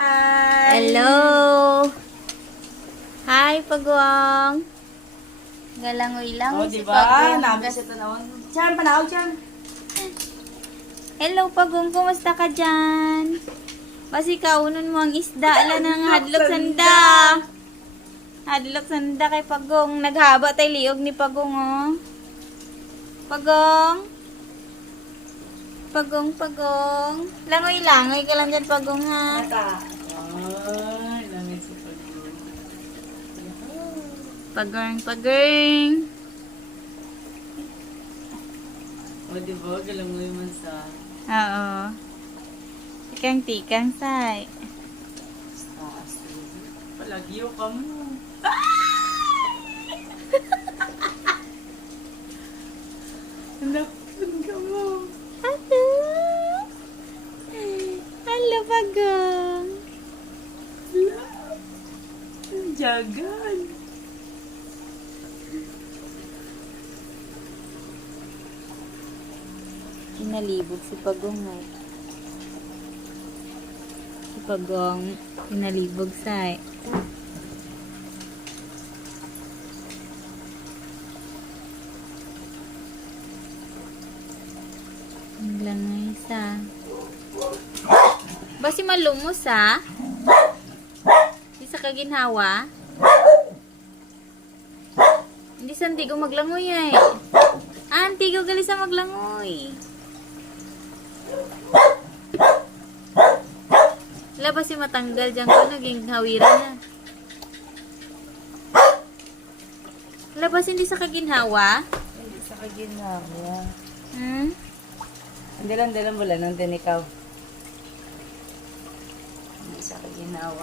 Hi! Hello! Hi, Pagwang! Galangoy-langoy si diba? Pagwang. Namin sa tanawon. Diyan, panahog dyan. Hello, Pagwang. Kumusta ka dyan? Basi kaunon mo ang isda. Ala ng hadlok sanda. Hadlok sanda kay Pagong. Naghaba tay liog ni Pagong, oh. Pagong? Pagong. Langoy-langoy ka lang dyan, Pagong, ha? Mata. Ay, namin sa pagod. Pagong. O, diba? Galangoy man sa Oo. Tikang-tikang, say. taas. Palagyo ka mo. Nakapun ka mo. Hello! Hello, Pagong. Wala. Ang jagan. Pinalibog si Pagong, eh. Si Pagong, pinalibog, say. Ang langay sa. Basi malumos, ha? Di sa kaginhawa? Hindi sa antigo maglangoy, eh. Ah, antigo gali sa maglangoy. Wala ba si matanggal dyan ko? Naging hawiran na. Wala ba hindi sa kaginhawa? Hindi sa kaginawa. Hmm? Hindi lang wala nang tinikaw. Hindi sa kaginawa.